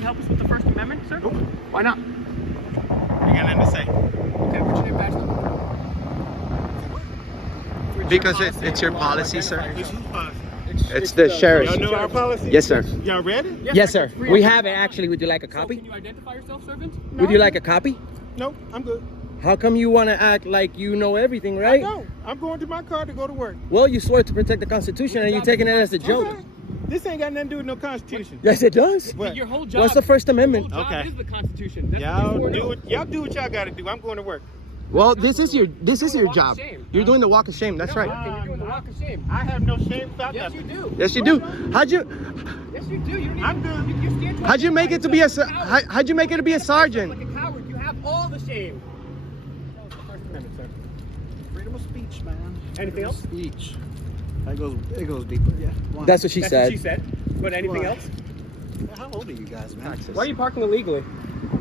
you help us with the First Amendment, sir? Nope. Why not? You got nothing to say. Okay, what's your name, badge number? Because it's your policy, sir. It's whose policy? It's the sheriff's. Y'all know our policy? Yes, sir. Y'all read it? Yes, sir. Free We identity. have it actually. Would you like a copy? So can you identify yourself, servant? No, Would you like a copy? No, I'm good. How come you want to act like you know everything, I right? don't. I'm going to my car to go to work. Well, you swore to protect the Constitution and you're taking it as a joke. Okay. This ain't got nothing to do with no Constitution. Yes, it does. What? Your whole job. What's the First Amendment? Your whole job Okay. is the Constitution. That's Y'all what do what y'all got to do. I'm going to work. Well, this is your walk job. of shame. You're doing the walk of shame. That's You're right. not working, you're doing the walk of shame. I have no shame about Yes, you nothing. do. Yes, you do. How'd you Yes, you do. You don't I'm even, good. you're scared to how'd you make it to be a identify how'd you make it to be a yourself like sergeant? a coward. You have all the shame. First Amendment, sir. Freedom of speech, man. Anything else? Speech. It goes deeper. Yeah. Why? That's what she That's said. what she said. But anything Why? else? How old are you guys, man? Why are you parking illegally?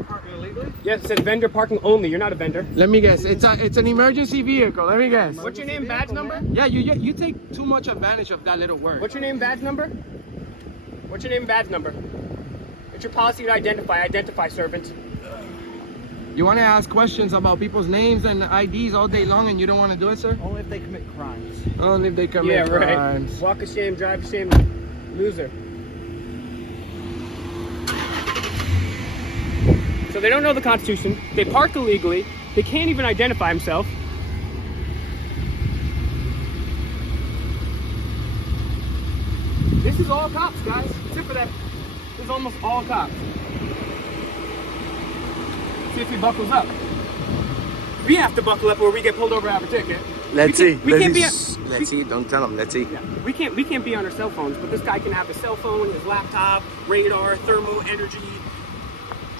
Parking illegally? Yes, it says vendor parking only. You're not a vendor. Let me guess. It's an emergency vehicle. Let me guess. What's your name, badge number? Yeah, you take too much advantage of that little word. What's your name, badge number? What's your name, badge number? It's your policy to identify. Identify, servant. You want to ask questions about people's names and IDs all day long, and you don't want to do it, sir? Only if they commit crimes. Only if they commit Yeah, right. crimes. Walk of shame, drive of shame, loser. So they don't know the Constitution. They park illegally. They can't even identify himself. This is all cops, guys. Except for that, this is almost all cops. See if he buckles up. We have to buckle up or we get pulled over out of a ticket. Let's see. We can't be. Let's see. Don't tell him. Let's see. Yeah, we can't be on our cell phones, but this guy can have a cell phone, his laptop, radar, thermal energy,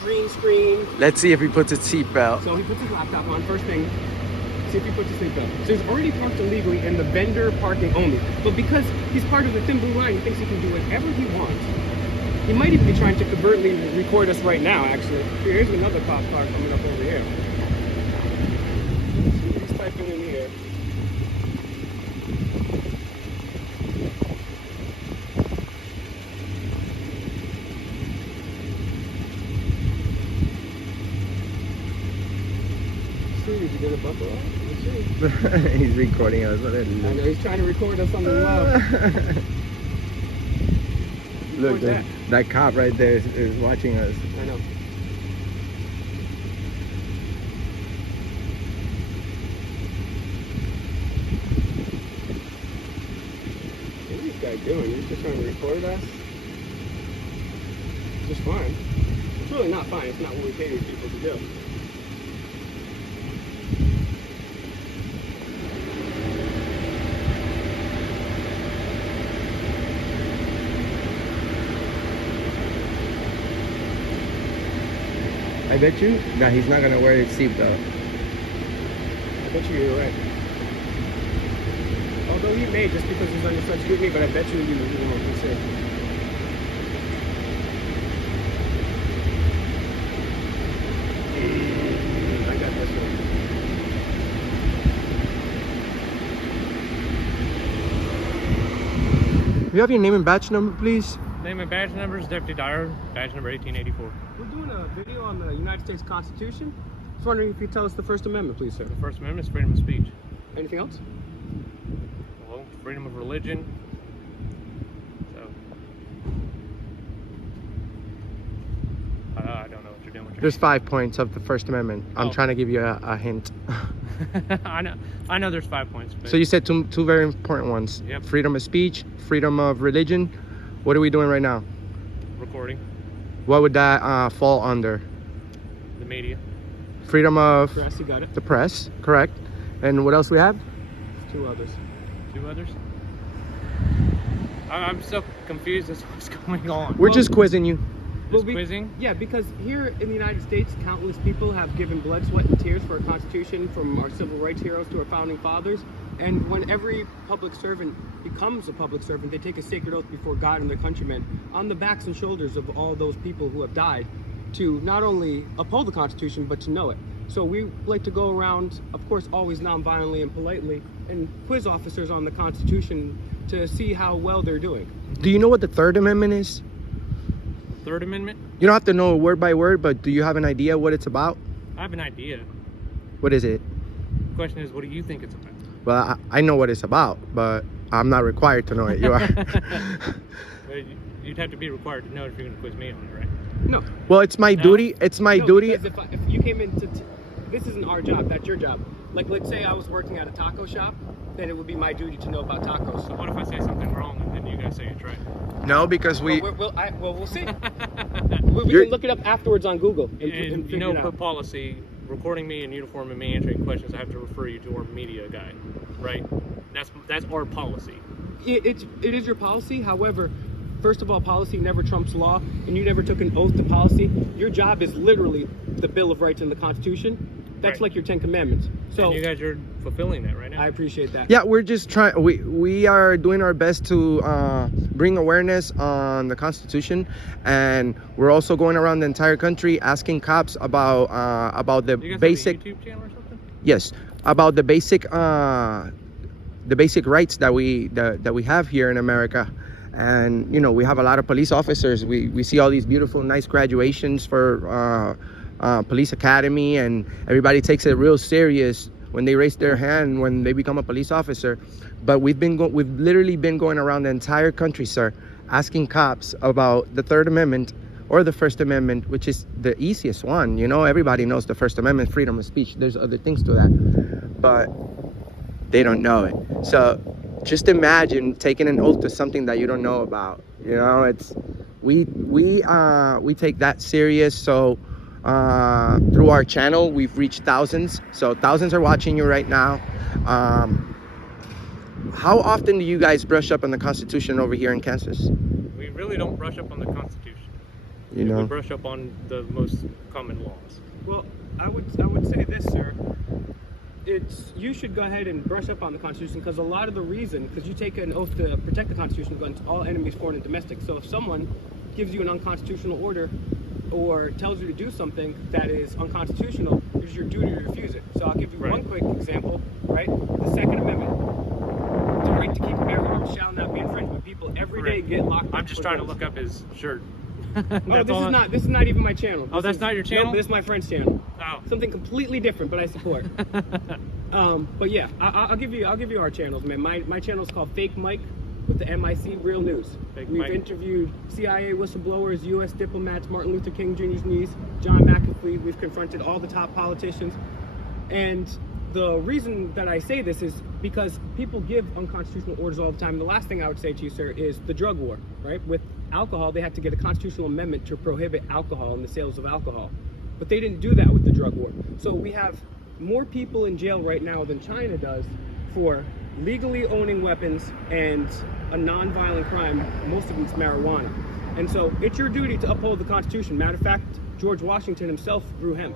green screen. Let's see if he puts his seatbelt. So he puts his laptop on first thing. See if he puts his seatbelt. So he's already parked illegally in the vendor parking only. But because he's part of the thin blue line, he thinks he can do whatever he wants. He might even be trying to covertly record us right now, actually. Here's another cop car coming up over here. He's typing in here. Did you get a buckle up? Let's see. He's recording us. I know he's trying to record us on the low. Look, Where's that cop right there is watching us. I know. What is this guy doing? He's just trying to record us? Just fine. It's really not fine. It's not what we pay these people to do. I bet you. No, he's not gonna wear his seatbelt. I bet you're right. Although he may, just because he's under such scrutiny, but I bet you won't be safe. I got this one. You have your name and badge number, please? Name and badge number is Deputy Dyer, badge number 1884. We're doing a video on the United States Constitution. Just wondering if you could tell us the First Amendment, please, sir. The First Amendment is freedom of speech. Anything else? Well, freedom of religion. So, I don't know what you're doing with your There's 5 points of the First Amendment. I'm Oh. trying to give you a hint. I know there's 5 points. But So you said two very important ones. Yep. Freedom of speech, freedom of religion. What are we doing right now? recording, What would that fall under? the media. Freedom of Press, you got it. the press, correct. And what else we have? Two others. 2 others. I'm so confused as to what's going on. We're just quizzing you. Just Well, quizzing. Yeah, because here in the United States, countless people have given blood, sweat, and tears for our Constitution, from our civil rights heroes to our founding fathers. And when every public servant becomes a public servant, they take a sacred oath before God and their countrymen on the backs and shoulders of all those people who have died to not only uphold the Constitution, but to know it. So we like to go around, of course, always non-violently and politely, and quiz officers on the Constitution to see how well they're doing. Do you know what the Third Amendment is? Third Amendment? You don't have to know word by word, but do you have an idea what it's about? I have an idea. What is it? The question is, what do you think it's about? Well, I know what it's about, but I'm not required to know it. You are. Well, you'd have to be required to know if you're going to quiz me on it, right? No. Well, it's my No? duty. It's my No, duty. because if you came into this isn't our job, that's your job. Like, let's say I was working at a taco shop, then it would be my duty to know about tacos. So what if I say something wrong and then you guys say it's right? No, because we. We'll see. We can look it up afterwards on Google. And And you figure know, it per out. policy, recording me in uniform and me answering questions, I have to refer you to our media guy, right? That's our policy. It is your policy. However, first of all, policy never trumps law, and you never took an oath to policy. Your job is literally the Bill of Rights and the Constitution. That's Right. like your 10 Commandments. So And you guys are fulfilling that right now. I appreciate that. Yeah, we're just trying. We are doing our best to bring awareness on the Constitution, and we're also going around the entire country asking cops about the You guys basic. have a YouTube channel or something? Yes, about the basic rights that we have here in America. And you know, we have a lot of police officers. We see all these beautiful, nice graduations for police academy, and everybody takes it real serious when they raise their hand when they become a police officer. But we've literally been going around the entire country, sir, asking cops about the Third Amendment or the First Amendment, which is the easiest one. You know, everybody knows the First Amendment, freedom of speech. There's other things to that, but they don't know it. So just imagine taking an oath to something that you don't know about. You know, it's we take that serious. So through our channel, we've reached thousands. So thousands are watching you right now. How often do you guys brush up on the Constitution over here in Kansas? We really don't brush up on the Constitution. You We know, brush up on the most common laws. Well, I would say this, sir. You should go ahead and brush up on the Constitution, because a lot of the reason, because you take an oath to protect the Constitution against all enemies, foreign and domestic. So if someone gives you an unconstitutional order or tells you to do something that is unconstitutional, it's your duty to refuse it. So I'll give you one quick example, right? The Second Amendment. The right to keep and bear arms shall not be infringed, but people every day get locked up. I'm just for trying to guns. look up his shirt. Oh, this is not even my channel. Oh, that's not your channel? No, this is my friend's channel. Oh. Something completely different, but I support. But yeah, I'll give you our channels, man. My channel is called Fake Mike with the MIC Real News. Fake We've Mike. interviewed CIA whistleblowers, U.S. diplomats, Martin Luther King Jr.'s niece, John McAfee. We've confronted all the top politicians, and the reason that I say this is because people give unconstitutional orders all the time. The last thing I would say to you, sir, is the drug war, right? With alcohol, they had to get a constitutional amendment to prohibit alcohol and the sales of alcohol. But they didn't do that with the drug war. So we have more people in jail right now than China does for legally owning weapons and a non-violent crime. Most of it's marijuana. And so it's your duty to uphold the Constitution. Matter of fact, George Washington himself grew hemp.